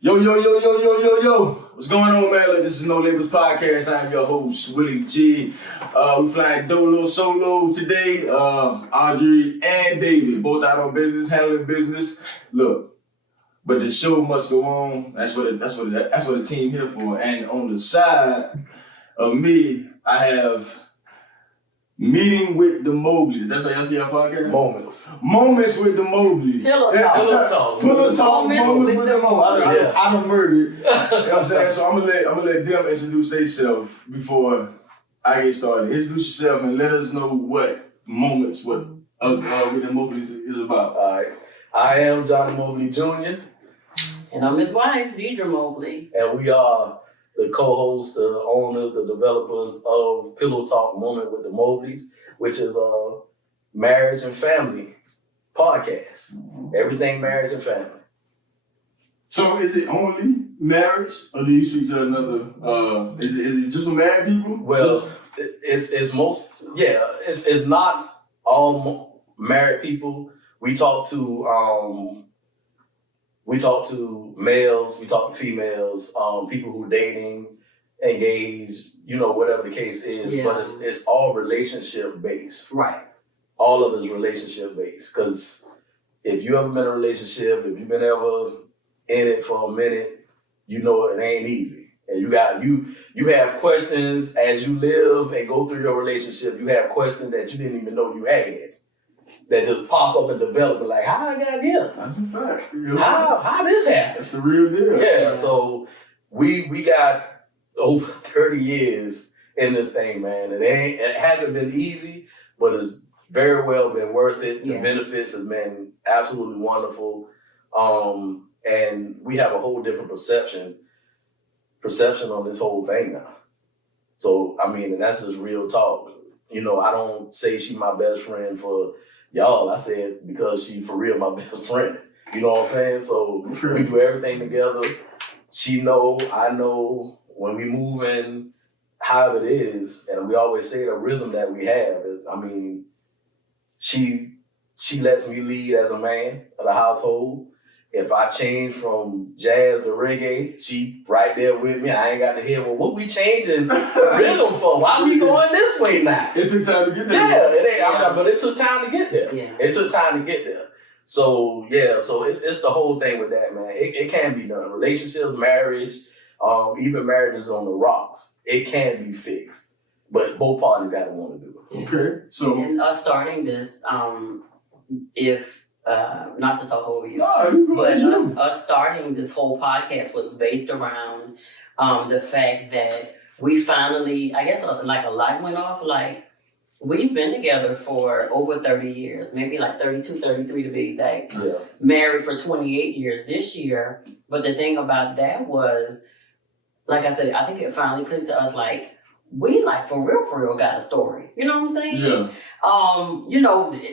Yo, yo, yo, yo, yo, yo, yo. What's going on, man? Look, this is NoLabels Podcast. I'm your host, Willie G. We flying Dolo solo today. Audrey and David, both out on business, handling business. Look, but the show must go on. That's what the team here for. And on the side of me, I have Meeting with the Mobleys. That's how y'all see our podcast? Moments with the Mobleys. Pillow talk. Moments with the Mobleys. I done murdered. You know what I'm saying? So I'm gonna let them introduce themselves before I get started. Introduce yourself and let us know what Moments with the Mobleys is about. All right. I am Johnny Mobley Jr. And I'm his wife, Deidre Mobley. And we are the co-hosts, the owners, the developers of Pillow Talk Moment with the Mobleys, which is a marriage and family podcast. Everything marriage and family. So is it only marriage, or do you speak to another? Is it just for married people? Well, it's not all married people. We talk to males, we talk to females, people who dating, engaged, whatever the case is. Yeah. But it's all relationship based. Right. All of it is relationship based. Because if you ever been in a relationship, if you've been ever in it for a minute, you know it ain't easy. And you have questions as you live and go through your relationship. You have questions that you didn't even know you had, that just pop up and develop, like, how I got here? That's a fact. How this happened? That's the real deal. Yeah, so we got over 30 years in this thing, man. It hasn't been easy, but it's very well been worth it. The benefits have been absolutely wonderful. And we have a whole different perception on this whole thing now. So, and that's just real talk. I don't say she's my best friend for y'all. I said because she for real my best friend. You know what I'm saying? So we do everything together. She know, I know, when we move in, how it is, and we always say the rhythm that we have. She lets me lead as a man of the household. If I change from jazz to reggae, she right there with me. I ain't got to hear, well, what we changing rhythm for? Why we going this way now? It took time to get there. But it took time to get there. Yeah. It took time to get there. So, it's the whole thing with that, man. It can be done. Relationships, marriage, even marriages on the rocks, it can be fixed. But both parties got to want to do it. Okay. So, and us starting this, not to talk over you, but us starting this whole podcast was based around the fact that we finally, I guess, like a light went off. Like, we've been together for over 30 years, maybe like 32, 33 to be exact. Yeah. Married for 28 years this year. But the thing about that was, like I said, I think it finally clicked to us, like, we for real got a story. You know what I'm saying? Yeah.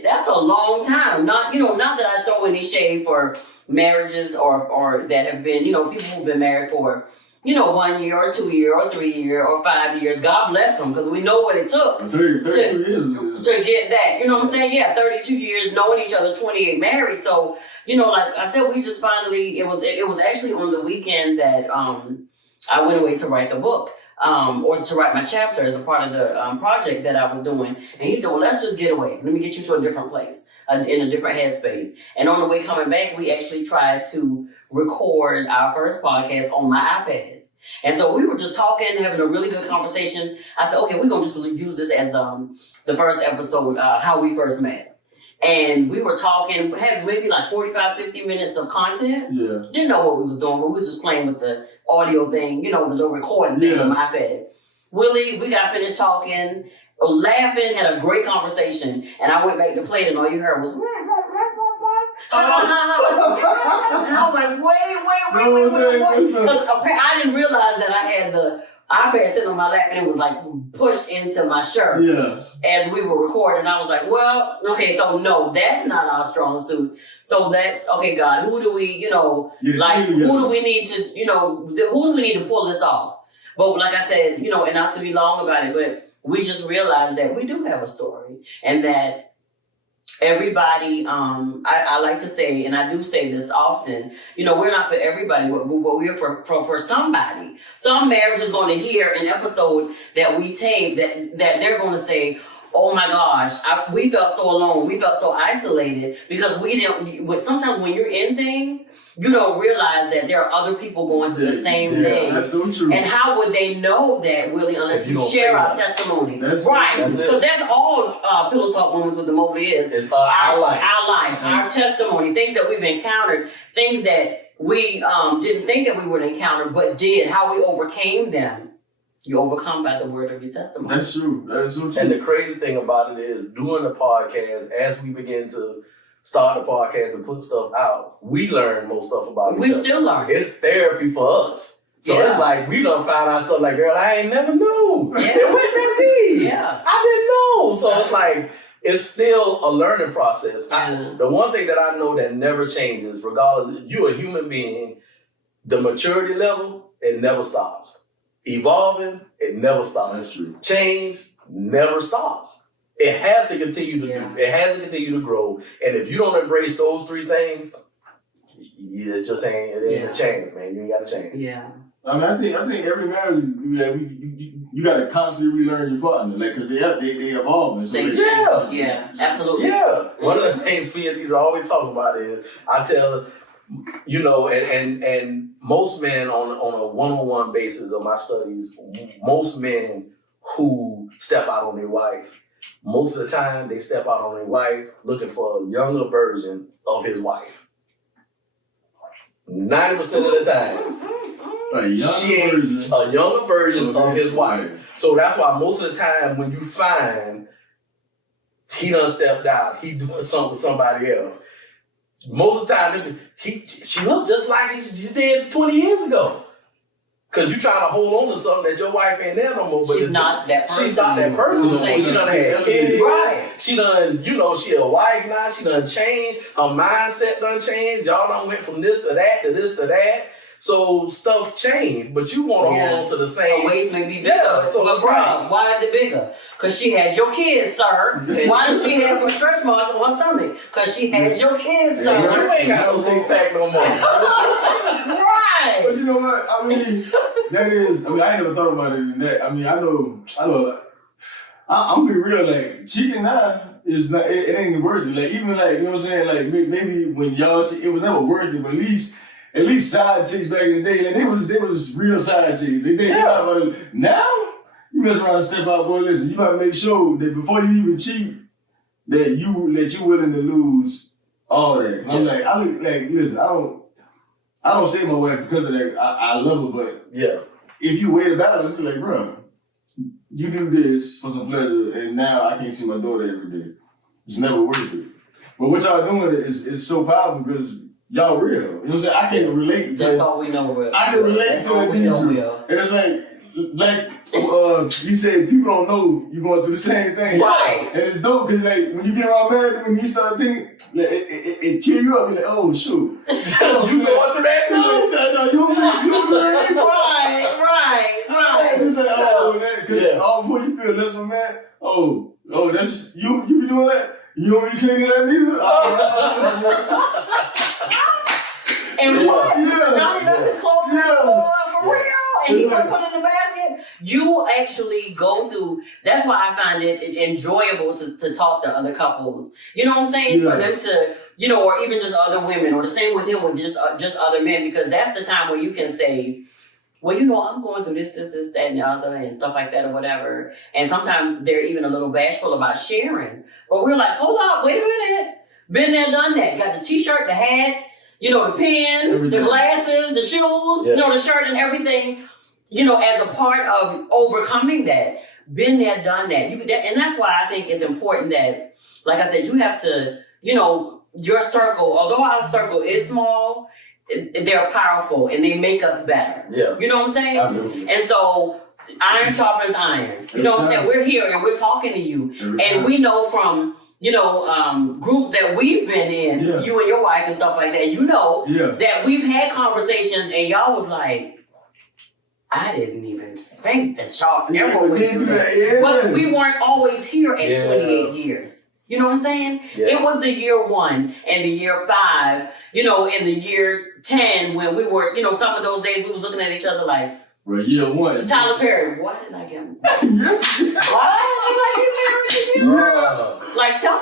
That's a long time. Not that I throw any shade for marriages or that have been, people who've been married for, 1 year or 2 year or 3 year or 5 years. God bless them, because we know what it took 32 years to get that. You know what I'm saying? Yeah, 32 years knowing each other, 28 married. So, like I said, we just finally, it was actually on the weekend that I went away to write the book. Or to write my chapter as a part of the project that I was doing. And he said, well, let's just get away. Let me get you to a different place, in a different headspace. And on the way coming back, we actually tried to record our first podcast on my iPad. And so we were just talking, having a really good conversation. I said, okay, we're going to just use this as the first episode, how we first met. And we were talking, we had maybe like 45, 50 minutes of content. Yeah. Didn't know what we was doing, but we was just playing with the audio thing, the little recording thing on my iPad. Willie, we got finished talking, laughing, had a great conversation. And I went back to play it, and all you heard was, and I was like, wait. Because I didn't realize that I had the iPad sitting on my lap, and it was like pushed into my shirt as we were recording. I was like, well, okay, so no, that's not our strong suit. So that's, okay, God, who do we, who do we need to, who do we need to pull this off? But like I said, and not to be long about it, but we just realized that we do have a story, and that everybody, I like to say, and I do say this often, we're not for everybody, but we're for somebody. Some marriage is going to hear an episode that we tape that they're going to say, oh my gosh, we felt so alone, we felt so isolated, because we didn't, sometimes when you're in things, you don't realize that there are other people going through the same thing. That's so true. And how would they know that, really, unless we share our testimony? Right. Because that's all Pillow Talk Moments with the Mobley is. It's our life. Our lives, our testimony, things that we've encountered, things that we didn't think that we would encounter, but did, how we overcame them. You overcome by the word of your testimony. That's true. That is so true. And the crazy thing about it is, doing the podcast, as we begin to start the podcast and put stuff out, we learn more stuff about each other. We still learn. It's therapy for us. So it's like, we done found out stuff like, girl, I ain't never knew. Yeah. It went that deep. Yeah. I didn't know. So it's like, it's still a learning process. The one thing that I know that never changes, regardless, you're a human being, the maturity level, it never stops. Evolving, it never stops. That's true. Change never stops. It has to continue to do. It has to continue to grow. And if you don't embrace those three things, it just ain't a change, man. You ain't got to change. Yeah. I mean, I think every marriage, you got to constantly relearn your partner, like, because they evolving. So Absolutely. Yeah. One of the things we always talk about is, I tell, and most men on a one-on-one basis of my studies, most men who step out on their wife, most of the time they step out on their wife looking for a younger version of his wife. 90% of the time. A younger version of his wife. So that's why most of the time when you find he done stepped out, he doing something with somebody else, most of the time she looked just like she did 20 years ago. Because you trying to hold on to something that your wife ain't there no more. But she's not that person. She's not that person no more. She done had kids. Right. She done, she a wife now. She done changed. Her mindset done changed. Y'all done went from this to that to this to that. So stuff changed, but you want to hold on to the same. Her waist may be bigger. Yeah, so but right. Why is it bigger? Because she has your kids, sir. Why does she have a stretch mark on her stomach? Because she has your kids, sir. You ain't got no six pack no more. Right. But you know what? I mean, that is. I mean, I ain't never thought about it in that. I mean, I know. I'm being real. Like, cheating now is not. It ain't even worth it. Like, even like, you know what I'm saying? Like, maybe when y'all, it was never worth it. But at least side chicks back in the day, like, they was real side chicks. They did. Now, you mess around and step out, boy. Listen, you gotta make sure that before you even cheat, that you willing to lose all that. I'm like, listen, I don't stay with my wife because of that. I love her, but if you weigh the balance, it's like, bro, you do this for some pleasure, and now I can't see my daughter every day. It's never worth it. But what y'all doing is so powerful because y'all real. You know what I'm saying? I can relate to. That's all we know, real. I can relate to it. And it's like you said, people don't know you're going through the same thing. Right. And it's dope because like when you get around married, when you start thinking, like, it cheer you up. You're like, oh shoot. You going through that too? You Right. It's like, oh, man, because all before you feel this one, man. Oh, that's you be doing that. You don't be cleaning that neither. And what? Not enough is close to the door, for real. And he put it in the basket. You actually go through. That's why I find it enjoyable to talk to other couples. You know what I'm saying? For them to, or even just other women, or the same with him with just other men, because that's the time where you can say, well, I'm going through this, that, and the other, and stuff like that, or whatever. And sometimes they're even a little bashful about sharing. But we're like, hold up, wait a minute. Been there, done that. Got the t-shirt, the hat, the pen, everything. The glasses, the shoes, the shirt and everything, as a part of overcoming that. Been there, done that. And that's why I think it's important that, like I said, you have to, your circle, although our circle is small, they're powerful and they make us better. Yeah. You know what I'm saying? Absolutely. And so iron sharpens iron. You know what I'm saying? We're here and we're talking to you. And we know from, groups that we've been in, you and your wife and stuff like that, that we've had conversations and y'all was like, I didn't even think that y'all ever would do that. But we weren't always here at 28 years. You know what I'm saying? Yeah. It was the year 1 and the year 5, in the year 10 when we were, some of those days we was looking at each other like, Well, year 1. Tyler Perry, why did I get married? Yeah. Why did I get married? Like, tell me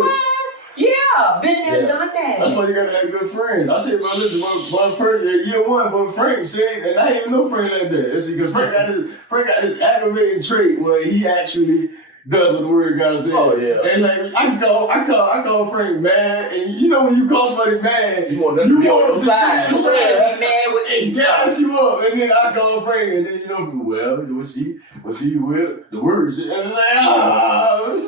why. Yeah, been there, done that. That's why you gotta have good friends. I'll tell you about this. One person, year 1, but Frank said, and I ain't even know Frank like that. It's because Frank got this aggravating trait where he actually does what the word of God says. Oh yeah. And like I call Frank mad, and when you call somebody mad, you want them to be on your side. You want to be mad with and gas you up, and then I call Frank, and then we'll see the words, and I'm like,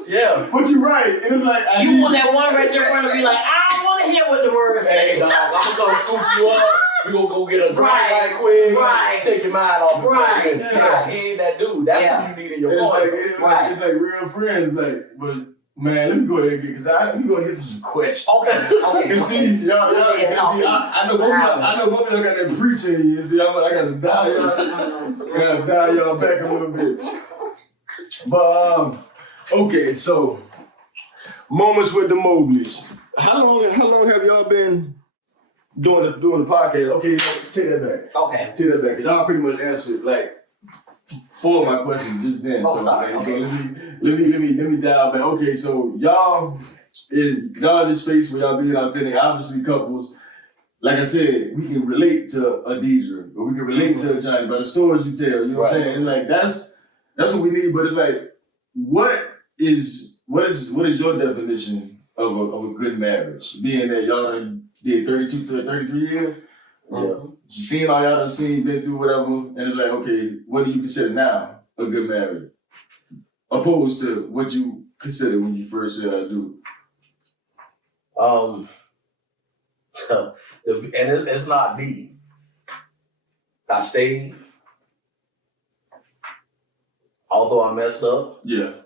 yeah, but you're right. And it's like you want that one right there in front of me, like I don't want to hear what the words say. Hey dog, I'm gonna scoop you up. We gonna go get a drink right quick. Right. Take your mind off. Right. Yeah. He ain't that dude. That's what you need in your life. It's like real friends. Like, but man, let me go ahead and get because we gonna get some questions. Okay. And see, y'all, I know both of y'all got that preaching in you. See, I gotta dial y'all back a little bit. But okay, so moments with the Mobleys. How long have y'all been doing the podcast? Okay, take that back. Okay. Take that back. Cause y'all pretty much answered like 4 of my questions just then. Sorry. So let me dial back. Okay, so y'all in this space where y'all being authentic, obviously couples. Like I said, we can relate to a Deidre, or we can relate to a Johnny by the stories you tell. You know what I'm saying? And like that's what we need. But it's like, what is your definition of a good marriage? Being that y'all done did 32 to 33 years. Yeah. Seeing all y'all done seen, been through whatever, and it's like, okay, what do you consider now a good marriage? Opposed to what you consider when you first said I do. And it's not deep. I stayed. Although I messed up, Yeah.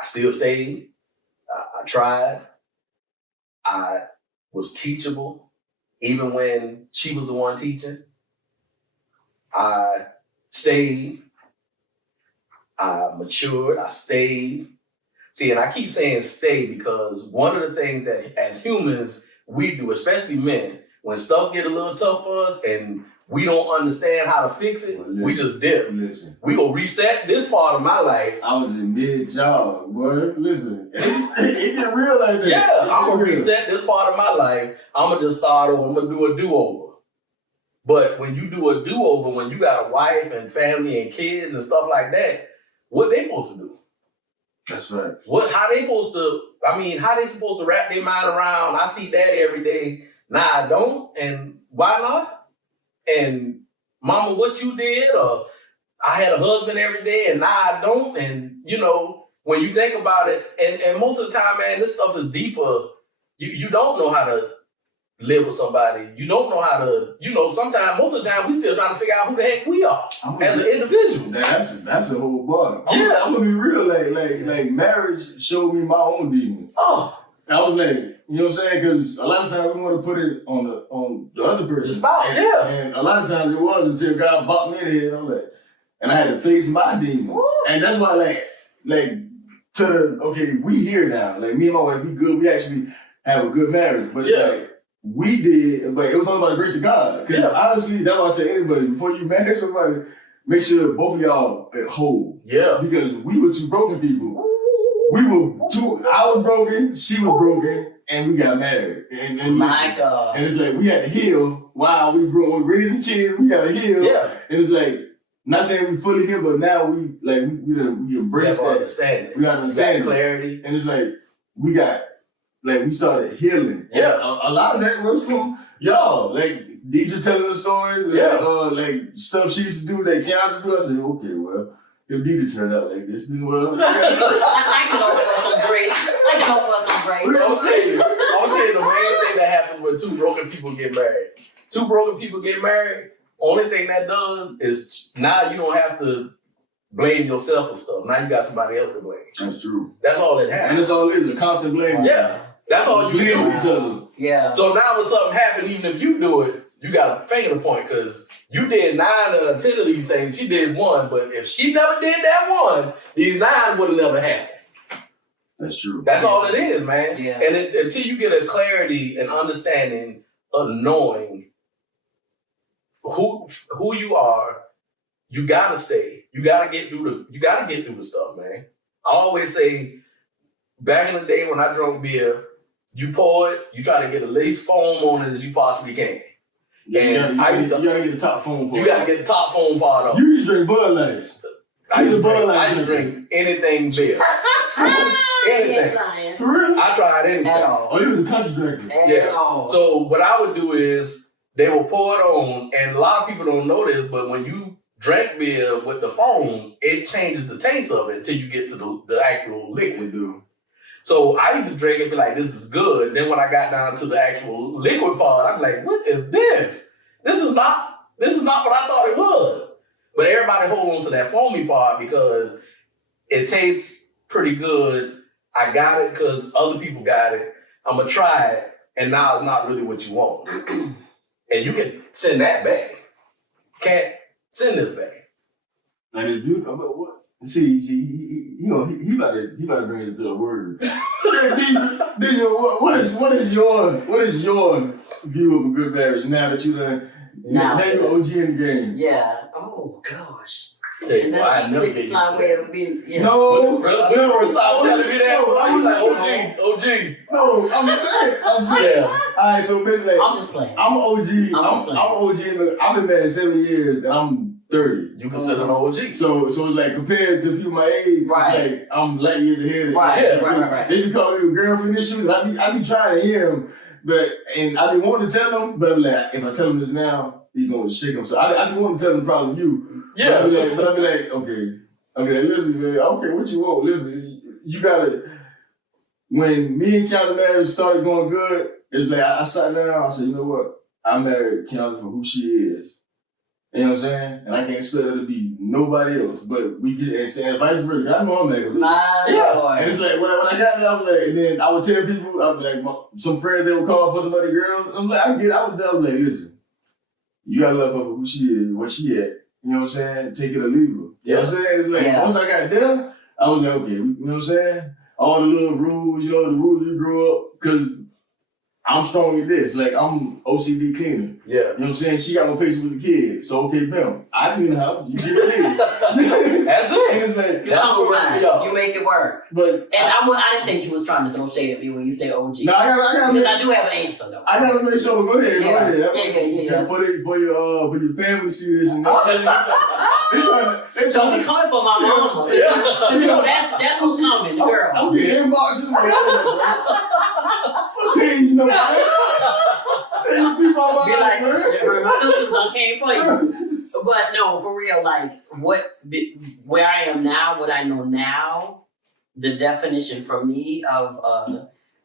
I still stayed. I tried. I was teachable, even when she was the one teaching. I stayed. I matured. I stayed. See, and I keep saying stay because one of the things that as humans we do, especially men, when stuff get a little tough for us and we don't understand how to fix it, we just dip. Listen. We gonna reset this part of my life. I was in mid-job, boy. Listen. It get real like that. Yeah, I'm gonna reset this part of my life. I'm gonna just start over. I'm gonna do a do-over. But when you do a do-over, when you got a wife and family and kids and stuff like that, what they supposed to do? That's right. How they supposed to wrap their mind around, I see daddy every day, nah, I don't, and why not? And mama, what you did, or I had a husband every day, and now I don't, and when you think about it, and most of the time, man, this stuff is deeper. You don't know how to live with somebody. You don't know how to, sometimes, most of the time, we still trying to figure out who the heck we are as an individual. That's a whole bar. Yeah. I'm gonna be real, like marriage showed me my own demons. Oh. I was like, you know what I'm saying? Because a lot of times we want to put it on the other person. The spouse, yeah. And a lot of times it was until God bought me in the head. I'm like, and I had to face my demons. Woo. And that's why, we here now. Like, me and my wife, we good. We actually have a good marriage. But it's like, we did, but it was all about the grace of God. Because honestly, that's why I say anybody, before you marry somebody, make sure both of y'all are whole. Yeah. Because we were two broken people. I was broken, she was broken, and we got married. And my God. And it's like, we had to heal while we raising kids, we got to heal. Yeah. And it's like, not saying we fully heal, but now we embrace that. Understand. We understand clarity. And it's like, we started healing. Yeah. A lot of that was from y'all. Like, Deidre telling the stories, and stuff she used to do that Keandra do. I said, okay, well, if Deidre turned out like this, then well. I can offer some grace. I'm gonna tell you the main thing that happens when two broken people get married. Two broken people get married, only thing that does is now you don't have to blame yourself for stuff. Now you got somebody else to blame. That's true. That's all that happens. And it's all it is, a constant blame. Yeah. That's all you blame do. each other. Yeah. So now when something happens, even if you do it, you got a finger to point because you did 9 out of 10 of these things. She did 1, but if she never did that 1, these 9 would have never happened. That's true. That's all it is, man. Yeah. And until you get a clarity and understanding of knowing who you are, you gotta stay. You gotta get through the stuff, man. I always say, back in the day when I drank beer, you pour it, you try to get the least foam on it as you possibly can. Yeah, you gotta get the top foam part. You gotta get the top foam part off. You used to drink Bud Lights. I used to drink anything beer. Anything. For real? I tried anything. At all. Oh, you was a country drinker. Yeah. At all. So what I would do is they will pour it on, and a lot of people don't know this, but when you drink beer with the foam, it changes the taste of it until you get to the actual liquid. So I used to drink it and be like, this is good. Then when I got down to the actual liquid part, I'm like, what is this? This is not what I thought it was. But everybody hold on to that foamy part because it tastes pretty good. I got it because other people got it. I'm going to try it. And now it's not really what you want. And you can send that back. Can't send this back. And it's beautiful. But what? See, he about to bring it to a word. DJ, what is your view of a good marriage now that you done? Now you're OG in the game. Yeah. Oh gosh. Hey, Is well, I that never a get slide way of being? Yeah. No, Stop telling me that. No, OG. No, I'm saying. Yeah. All right, so basically, I'm just playing. I'm OG. I'm I'm OG. I've been married 7 years, and I'm 30. You consider an OG. So it's like compared to people my age, Right. it's like I'm light years ahead of Right, them. right. They be calling me a girlfriend issues. I be trying to hear them, and I be wanting to tell them, but I'm like, if I tell him this now, he's gonna shake him. So I be wanting to tell him probably you. Yeah. But I be like, okay, listen, man. Okay, what you want? Listen, you gotta. When me and County marriage started going good, it's like I sat down. I said, you know what? I married County for who she is. You know what I'm saying? And I can't expect her to be nobody else. But we get and saying vice versa. I know I'm married. My Lord. And it's like when I got there, I was like, and then I would tell people, I would be like, some friends they would call for somebody girl. I'm like, I was there, I was like, listen, you gotta love her for who she is, where she at. You know what I'm saying? Take it or leave her. You know what I'm saying? It's like once I got there, I was like, okay, you know what I'm saying? All the little rules, the rules you grew up, because I'm strong in this. Like, I'm OCD cleaner. Yeah. You know what I'm saying? She got no patience with the kid. So, okay, bam. I clean the house. You get the kid. That's it. And it's like, You compromise. You make it work. But I didn't think you was trying to throw shade at me when you say OG. No, I gotta because I do have an answer though. I gotta make sure. Go ahead. Yeah. For your family to see this. You know? they Don't be coming for my mama. You know, that's who's coming, the girl. I'm getting inboxes. What's page number? Tell you people about Be like, man. my sisters I came for you. But no, for real, like where I am now, what I know now, the definition for me of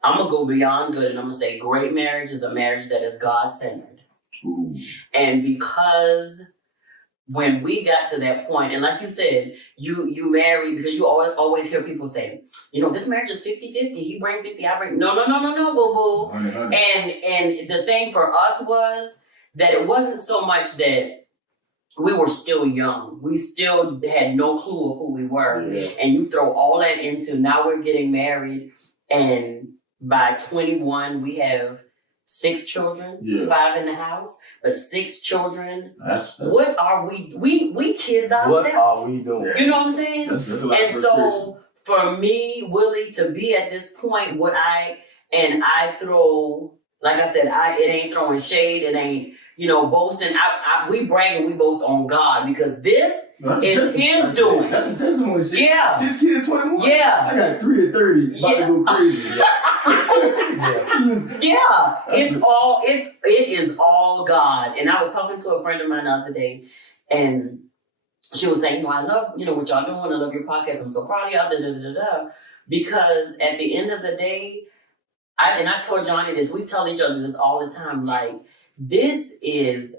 I'm gonna go beyond good and I'm gonna say great marriage is a marriage that is God-centered. And because when we got to that point, and like you said, you married because you always hear people say, you know, this marriage is 50-50. He bring 50, I bring no, boo-boo. And the thing for us was that it wasn't so much that we were still young. We still had no clue of who we were. Yeah. And you throw all that into now we're getting married, and by 21 we have 6 children, 5 in the house, but 6 children. That's what are we kids ourselves? What are we doing? You know what I'm saying? That's a lot and of so for me, Willie, to be at this point, I throw, like I said, it ain't throwing shade, it ain't, boasting. We brag and we boast on God because this is His doing. That's a testimony. 6 kids at 21? Yeah. I got 3 at 30. About to go crazy. It is all God. And I was talking to a friend of mine the other day, and she was saying, I love, what y'all doing. I love your podcast. I'm so proud of y'all. Because at the end of the day, I told Johnny this. We tell each other this all the time. Like, this is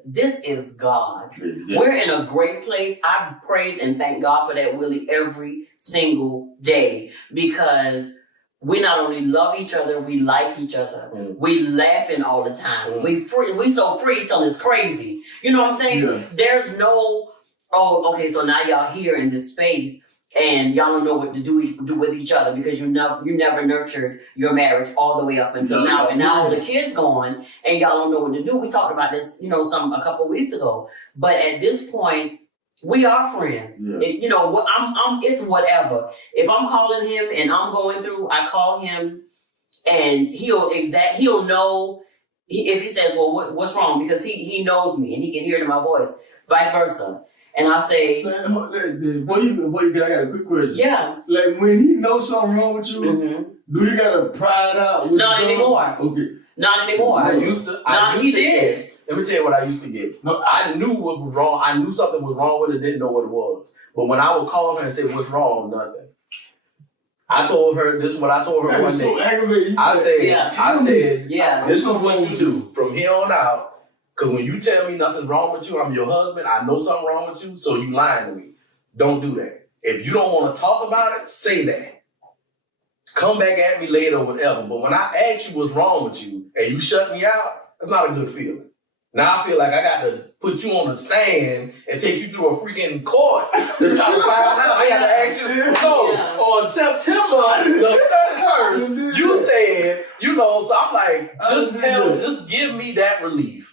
God. Yeah. We're in a great place. I praise and thank God for that, Willie, every single day, because we not only love each other, we like each other. We laughing all the time. We so free till it's crazy. You know what I'm saying? Yeah. There's no, oh, okay, so now y'all here in this space and y'all don't know what to do with each other because you never nurtured your marriage all the way up until now. And now all the kids gone, and y'all don't know what to do. We talked about this, a couple of weeks ago. But at this point, we are friends. Yeah. It's whatever. If I'm calling him and I'm going through, I call him, and he'll know if he says, "Well, what's wrong?" Because he knows me and he can hear it in my voice. Vice versa. And I say, before you get, I got a quick question. Yeah. Like when he knows something wrong with you, do you gotta pry it out? Not anymore. Okay. Not anymore. He did. Let me tell you what I used to get. No, I knew what was wrong. I knew something was wrong with it, didn't know what it was. But when I would call her and say, "What's wrong?" Nothing. I told her, this is what I told her one day. So aggravating. I said, yeah, this is what you do from here on out. Because when you tell me nothing's wrong with you, I'm your husband, I know something wrong with you, so you lying to me. Don't do that. If you don't want to talk about it, say that. Come back at me later or whatever. But when I ask you what's wrong with you and you shut me out, that's not a good feeling. Now I feel like I got to put you on the stand and take you through a freaking court to try to find out. I got to ask you. So on September the 31st, you said, so I'm like, just give me that relief.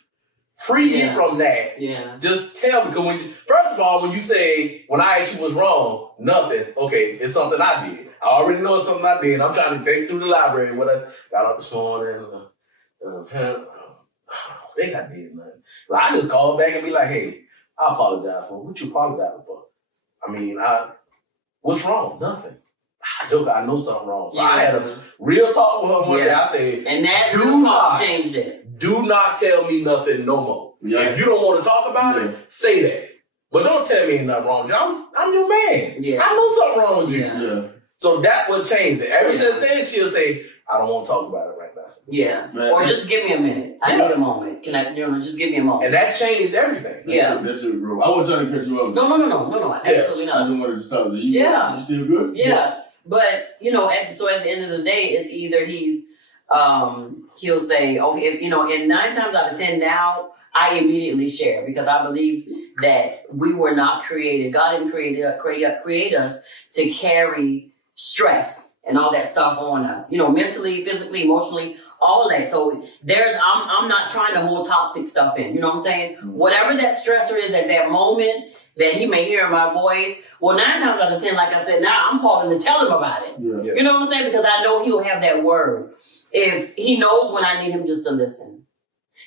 Free me from that. Yeah. Just tell me. Because first of all, when you say, when I asked you what's wrong, nothing. Okay, it's something I did. I already know it's something I did. I'm trying to think through the library what I got up this morning. I think I did nothing. But I just call back and be like, "Hey, I apologize for what you apologize for. I mean, what's wrong? Nothing. Joker, I know something wrong." So I had a real talk with her one day. I said, and that real talk changed it. Do not tell me nothing no more. Yeah. If you don't want to talk about it, say that. But don't tell me nothing wrong. I'm your man. Yeah. I know something wrong with you. Yeah. So that would change it. Ever since then, she'll say, "I don't want to talk about it right now." Yeah. Man. Or just give me a minute. I need a moment. Can I, just give me a moment. And that changed everything. That's it, bro. I wasn't trying to cut you off. No. Absolutely not. I just wanted to stop there. You still good? Yeah. But, so at the end of the day, it's either he'll say, okay, and 9 times out of 10 now, I immediately share because I believe that we were not created. God didn't create us to carry stress and all that stuff on us, mentally, physically, emotionally, all that. So I'm not trying to hold toxic stuff in, you know what I'm saying? Whatever that stressor is at that moment that he may hear in my voice, well, 9 times out of 10, like I said, now I'm calling to tell him about it. Yeah. You know what I'm saying? Because I know he'll have that word. If he knows when I need him just to listen.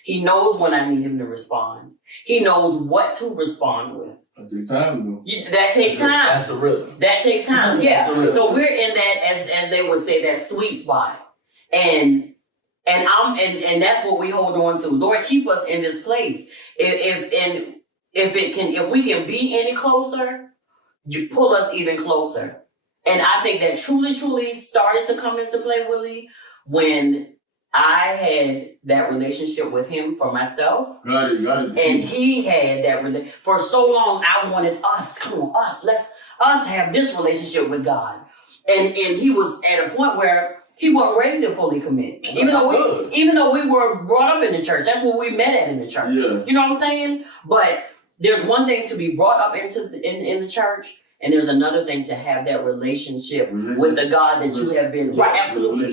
He knows when I need him to respond. He knows what to respond with. That takes time, though. That takes time. That's the rhythm. That takes time, yeah. So we're in that, as they would say, that sweet spot. And that's what we hold on to. Lord, keep us in this place. If we can be any closer, you pull us even closer. And I think that truly started to come into play, Willie, when I had that relationship with him for myself. Got it. And he had that relationship. For so long, I wanted let's us have this relationship with God. And he was at a point where he wasn't ready to fully commit. Even though we were brought up in the church. That's what we met at in the church. Yeah. You know what I'm saying? But there's one thing to be brought up in the church, and there's another thing to have that relationship with the God that you have been absolutely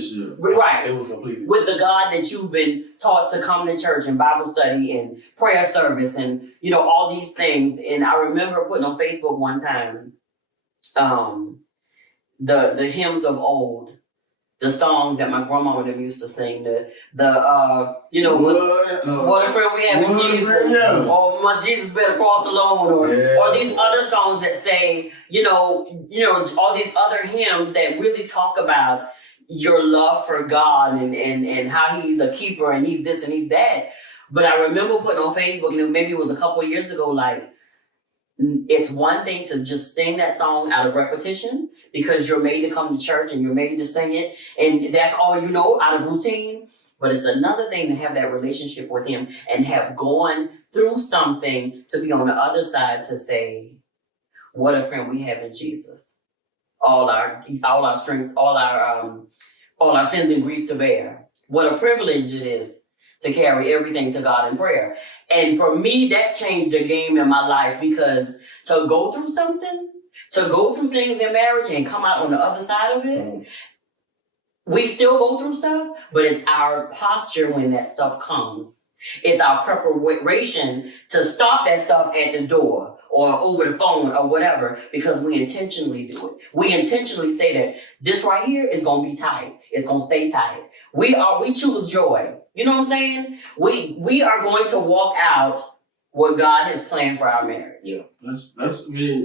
right. It was completely with the God that you've been taught to come to church and Bible study and prayer service and all these things. And I remember putting on Facebook one time the hymns of old. The songs that my grandma would have used to sing, what a friend we have in Jesus, or must Jesus bear the cross alone, or these other songs that say, all these other hymns that really talk about your love for God and how he's a keeper and he's this and he's that. But I remember putting on Facebook, and maybe it was a couple of years ago, like, it's one thing to just sing that song out of repetition because you're made to come to church and you're made to sing it and that's all you know out of routine. But it's another thing to have that relationship with him and have gone through something to be on the other side to say, what a friend we have in Jesus. All our strengths, all our sins and griefs to bear. What a privilege it is to carry everything to God in prayer. And for me, that changed the game in my life, because to go through something, to go through things in marriage and come out on the other side of it, we still go through stuff, but it's our posture when that stuff comes. It's our preparation to stop that stuff at the door or over the phone or whatever, because we intentionally do it. We intentionally say that this right here is going to be tight. It's going to stay tight. We choose joy. You know what I'm saying? We are going to walk out what God has planned for our marriage. Yeah, that's me.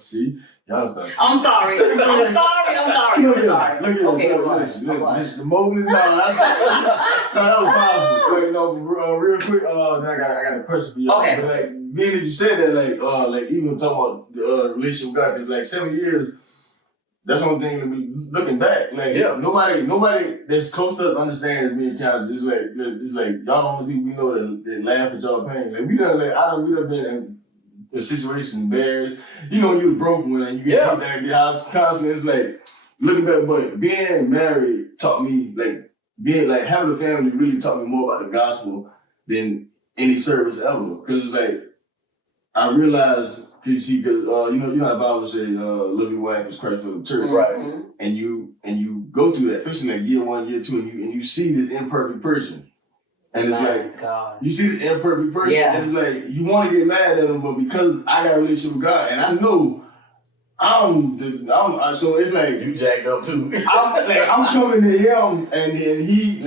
See, y'all start. I'm sorry. I'm sorry. Look at Okay, listen, the Mobleys. That was powerful. Like, real quick. Then I got a question for you. Okay. But like, being that you said that, like even talking about the relationship with God, it's like 7 years. That's one thing to be looking back. Like, nobody that's close to us understands me and Calvin. It's like y'all the only people we know that laugh at y'all pain. Like we done been in situations embarrassed. You was broke when you get there in the house constantly. It's like looking back, but being married taught me, like being like having a family really taught me more about the gospel than any service ever. Cause it's like I realized, because you know how the Bible says, love your wife as Christ loved the church, Right? And you go through that, especially like year 1, year 2, and you see this imperfect person, and it's like God. You see the imperfect person, and it's like you want to get mad at him, but because I got a relationship with God, and I know so it's like you jacked up too. I'm coming to him, and he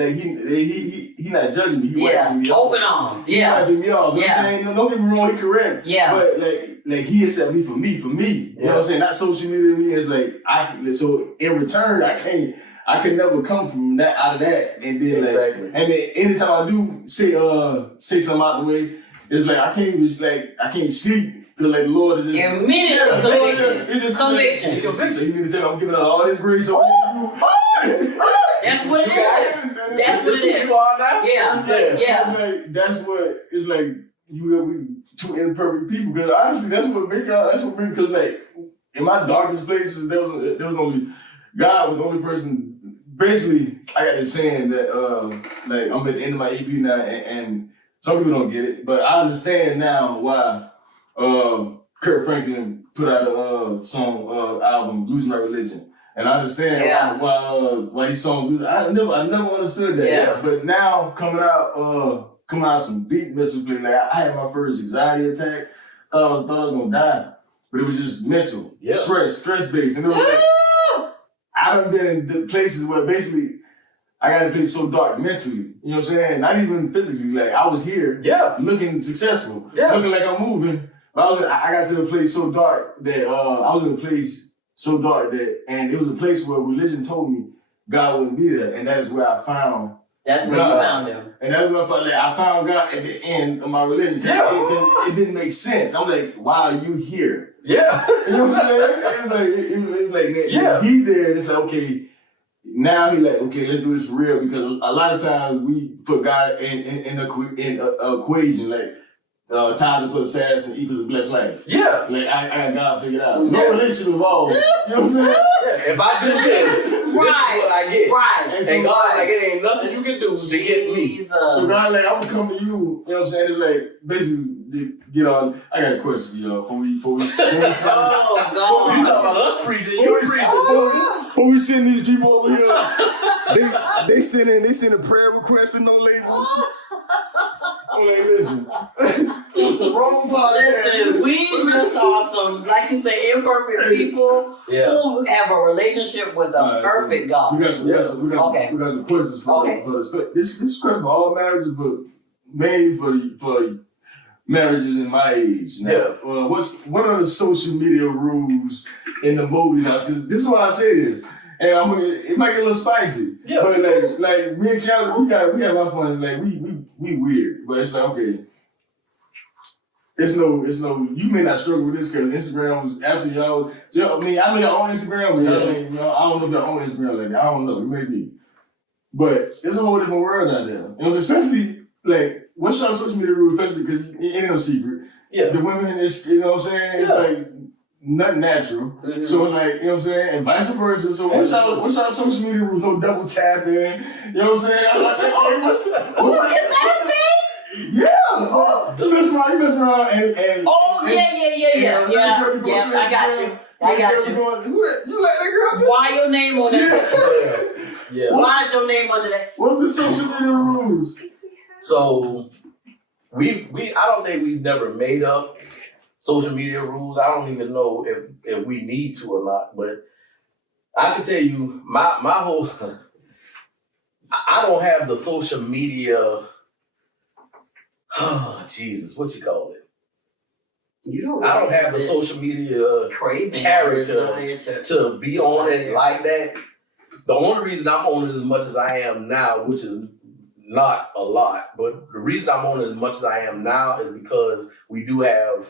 not judging me. He wiping me open off. arms. He wiping me off. You know what I'm saying? Don't get me wrong, he correct. Yeah. But like he accept me for me. You know what I'm saying? Not social media me. It's like so in return I can never come from that out of that, and then exactly. And then anytime I do say something out the way, it's like I can't sleep. Because like the Lord is just immediately conviction. So you need to tell me I'm giving out all this grace. That's what it is. That's what it is. Yeah. Like, that's what it's like. We two imperfect people. Because honestly, that's what made because like in my darkest places, there was only God was the only person. Basically, I got this saying that like I'm at the end of my EP now, and some people don't get it, but I understand now why. Kurt Franklin put out a song album, Losing My Religion, and I understand why these songs. I never understood that. Yeah. But now coming out some deep mental play. Like I had my first anxiety attack. Thought I was gonna die, but it was just mental, stress based, and it was like I done been in places where basically I got to place so dark mentally. You know what I'm saying? Not even physically. Like I was here, looking successful, looking like I'm moving. But I got to a place so dark that and it was a place where religion told me God wouldn't be there, and that is where I found. That's where God. you found him. And that's where I found God at the end of my religion. It didn't make sense. I'm like, why are you here? Yeah. You know what I'm saying? It's like he's there, and it's like, okay. Now he like, okay, let's do this for real, because a lot of times we put God in a equation, like time to put fast and equals a blessed life. Yeah. Like I got God figured out. No relationship involved. You know what I'm saying? Yeah. If I do this, this is what I get. Right. And so God, like, it ain't nothing you can do to get me. So God, like, I'm gonna come to you. You know what I'm saying? It's like basically get on. I got a question for y'all before we oh God. You talking about us preaching? You preaching? Before we send these people over here, they send a prayer request to NoLabels. I'm like, listen, it's the wrong podcast. Listen, we just are some, like you say, imperfect people who have a relationship with a perfect God. We got some questions for this question for all marriages, but mainly for marriages in my age. Now, what are the social media rules in the Mobleys house? This is why I say this. And it might get a little spicy. Yeah. But like me and Calvin, we have our fun. Like we weird. But it's like, okay. It's no, you may not struggle with this because Instagram was after y'all. I mean, I know y'all own Instagram, but I don't know if y'all own Instagram like that. I don't know. It may be. But it's a whole different world out there. It was especially like, what's y'all social media rule, especially because it ain't no secret. Yeah. The women, you know what I'm saying? It's like, nothing natural. Mhm. So it's like, you know what I'm saying? And vice versa. So what's our social media rules? No double tapping. You know what I'm saying? I'm like, oh, what's Is that me? yeah. Oh, you mess around and Oh, yeah. I got you. You let that girl? Why your name on that? Yeah. Why is your name under that? What's the social media rules? So I don't think we've never made up social media rules. I don't even know if we need to or not, but I can tell you my whole I don't have the social media Jesus, what you call it? I don't have the social media character to be on it like that. The only reason I'm on it as much as I am now, which is not a lot, but the reason I'm on it as much as I am now is because we do have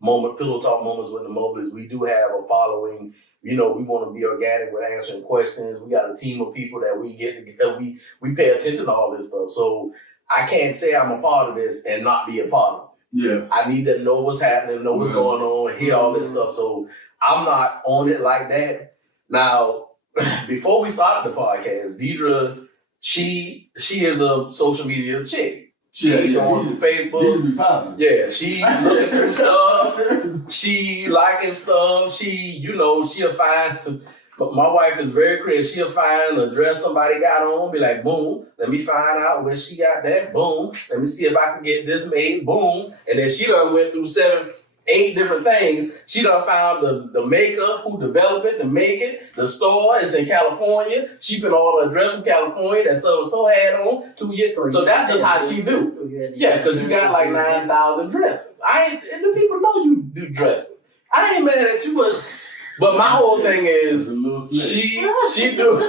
pillow talk moments with the Mobleys. We do have a following. You know, we want to be organic with answering questions. We got a team of people that we get together. We pay attention to all this stuff. So I can't say I'm a part of this and not be a part of it. Yeah. I need to know what's happening, know what's going on, hear all this stuff. So I'm not on it like that. Now, before we started the podcast, Deidre, she is a social media chick. She going through Facebook. Yeah, she looking through stuff. She liking stuff. She'll find. My wife is very creative. She'll find a dress somebody got on, be like, boom, let me find out where she got that. Boom, let me see if I can get this made. Boom, and then she done went through 7, 8 different things. She done found the maker who developed it, to make it. The store is in California. She finna order a dress from California that so had on 2 years. So that's just how she do. Yeah, because you got like 9,000 dresses. And the people know you do dresses. I ain't mad at you, but my whole thing is she do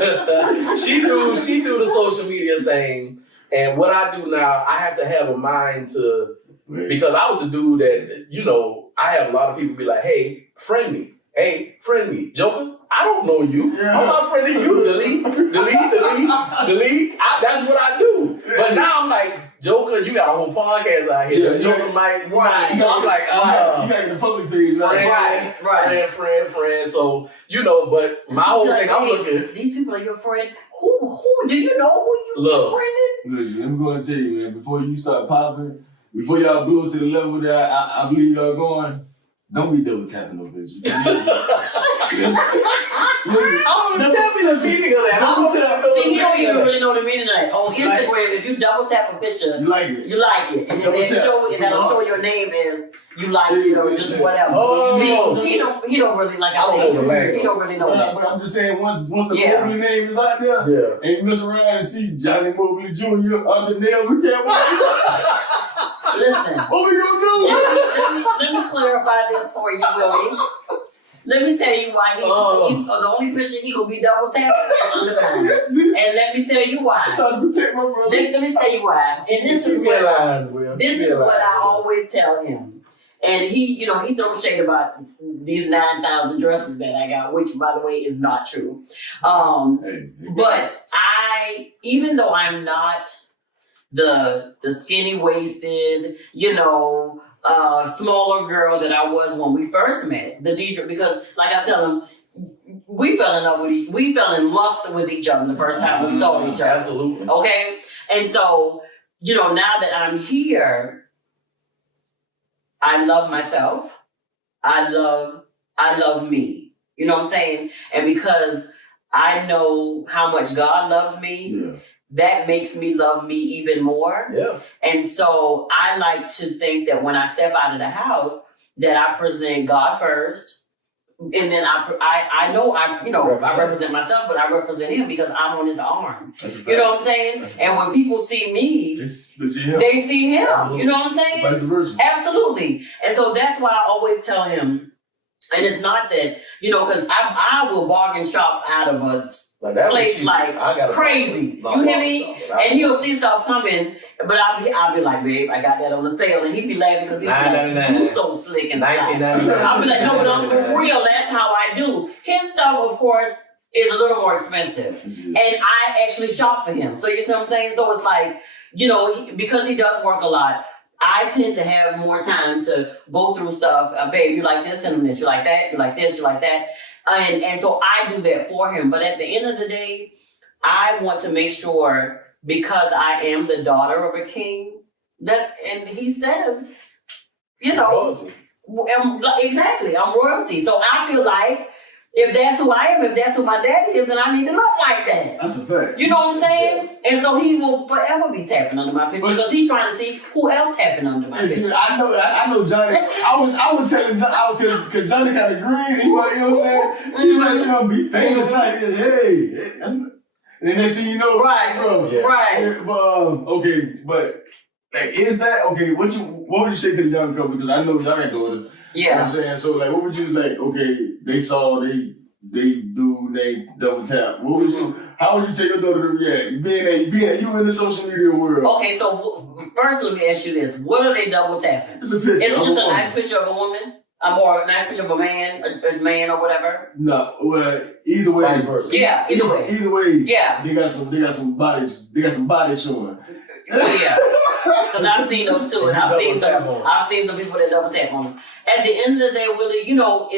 the social media thing, and what I do now, I have to have a mind to, because I was the dude that, I have a lot of people be like, hey, friend me. Hey, friend me. Joker, I don't know you. Yeah. I'm not friending you. Delete. That's what I do. But now I'm like, Joker, you got a whole podcast out here. Yeah, Joker might. Right. So I'm like, you got the public page. Friend. So, but my whole thing, I'm looking. These people are your friend. Who do you know who you friended? Listen, let me go and tell you, man, before you start popping, before y'all blow it to the level that I believe y'all going, don't be double tapping no bitches. Tell me the meaning of that. See, he don't even really know the meaning of that. On Instagram, if you double tap a picture, you like it. And then that'll show your name is you like it or just whatever. Oh, he don't really like. He don't really know that. But I'm just saying, once the Mobley name is out there, and you mess around and see Johnny Mobley Jr. under nail, we can't wait. Listen. What we gonna do? Let me clarify this for you, Willie. Let me tell you why he's the only picture he gonna be double tapping under mine. And let me tell you why. I'm trying to protect my brother. Let me tell you why. And this is what I always tell him. And he throws shade about these 9,000 dresses that I got, which, by the way, is not true. But even though I'm not the skinny waisted, smaller girl that I was when we first met, the Deidre, because like I tell him, we fell in lust with each other the first time we saw each other. Absolutely. Okay? And so, now that I'm here, I love myself. I love me. You know what I'm saying? And because I know how much God loves me, that makes me love me even more. Yeah. And so I like to think that when I step out of the house, that I present God first. And then I know I represent myself, but I represent him because I'm on his arm. You know what I'm saying? And when people see me, they see him. Absolutely. You know what I'm saying? Vice versa. Absolutely. And so that's why I always tell him, and it's not that, because I will bargain shop out of a place like crazy. You hear me? And he'll see stuff coming, but I'll be like, babe, I got that on the sale. And he'd be laughing because he'd be like, you so slick and stuff. I'll be like, no, but I'm for real. That's how I do. His stuff, of course, is a little more expensive. And I actually shop for him. So you see what I'm saying? So it's like, because he does work a lot, I tend to have more time to go through stuff. Babe, you like this, send him this. You like that, you like this, you like that. And so I do that for him. But at the end of the day, I want to make sure, because I am the daughter of a king, that, and he says, you know, exactly, I'm royalty. So I feel like if that's who I am, if that's who my daddy is, then I need to look like that. That's a fact. You know what I'm saying? Yeah. And so he will forever be tapping under my picture because he's trying to see who else tapping under my picture. See, I know Johnny. I was telling Johnny because Johnny kind of green. He was, you know what I'm saying? He was like, you know, be famous. Like, hey, that's. And the next thing you know, right, right. Okay, but like, is that okay? What would you say to the young couple? Because I know y'all got daughters. Yeah. You know what I'm saying? So like, what would you like? Okay, they saw they double tap. What would you? How would you tell your daughter to react? You in the social media world. Okay, so first let me ask you this: what are they double tapping? It's a picture. Is it just a nice picture of a woman? Or a nice picture of a man or whatever? No, well, either way. Yeah, either way. Either way. Yeah. They got some bodies showing. Yeah, because I've seen those too, and I've seen some people that double tap on them. At the end of the day, Willie, you know,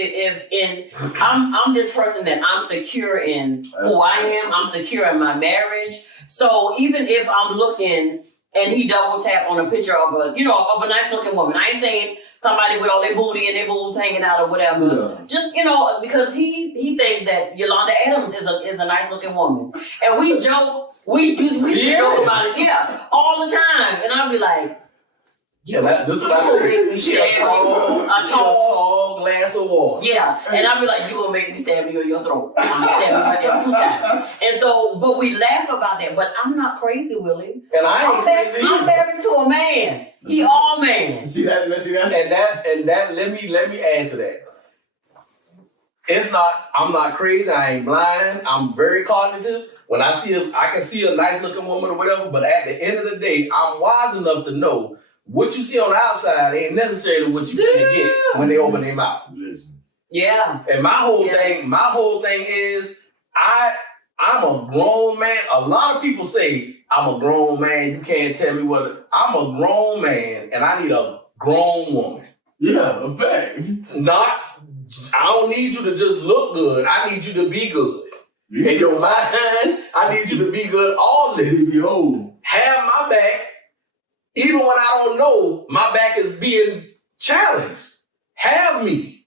I'm this person that I'm secure in who I am. I'm secure in my marriage. So even if I'm looking and he double tap on a picture of a nice looking woman, I ain't saying somebody with all their booty and their boobs hanging out or whatever. Yeah. Just, you know, because he thinks that Yolanda Adams is a nice looking woman, and we joke. We joke about it, yeah, all the time. And I'll be like, this is what I say. A tall glass of water. Yeah, and I'll be like, you gonna make me stab you in your throat. I'm gonna stab you right there 2 times. And so, but we laugh about that. But I'm not crazy, Willie. And I'm married to a man. He all man. See that? And that. Let me add to that. It's not. I'm not crazy. I ain't blind. I'm very cognitive. When I can see a nice looking woman or whatever, but at the end of the day, I'm wise enough to know what you see on the outside ain't necessarily what you're gonna get when they open their mouth. Yeah. And my whole thing is I'm a grown man. A lot of people say I'm a grown man, you can't tell me what. I'm a grown man and I need a grown woman. Yeah, a fact. I don't need you to just look good. I need you to be good. In your mind, I need you to be good all this. Behold. Have my back, even when I don't know my back is being challenged. Have me.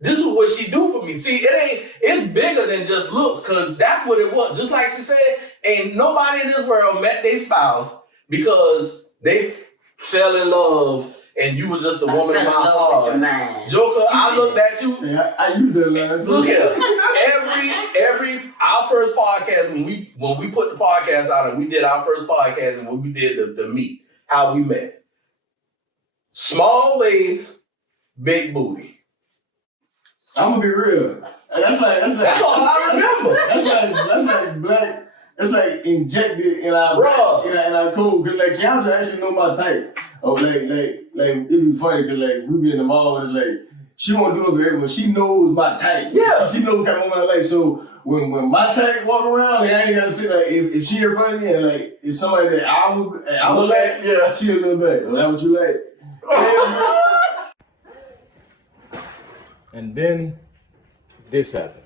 This is what she do for me. See, it's bigger than just looks, because that's what it was. Just like she said, ain't nobody in this world met their spouse because they fell in love and you were just a woman of my heart. Joker, I looked at you. Yeah, I use that line too. Look at our first podcast, when we put the podcast out and we did our first podcast and when we did the meet, how we met. Small waist, big booty. I'm gonna be real. That's all I remember. That's like black. That's like injected in our code. Cause like Keandra actually know my type. Oh, like it'd be funny because like we be in the mall and it's like she won't do it for everyone. She knows my type. Yeah. She knows what kind of woman I like. So when my type walk around, like I ain't gotta say like if she in front of me and like it's somebody that I would like, yeah, she a little back. Is that what you like? And then this happened.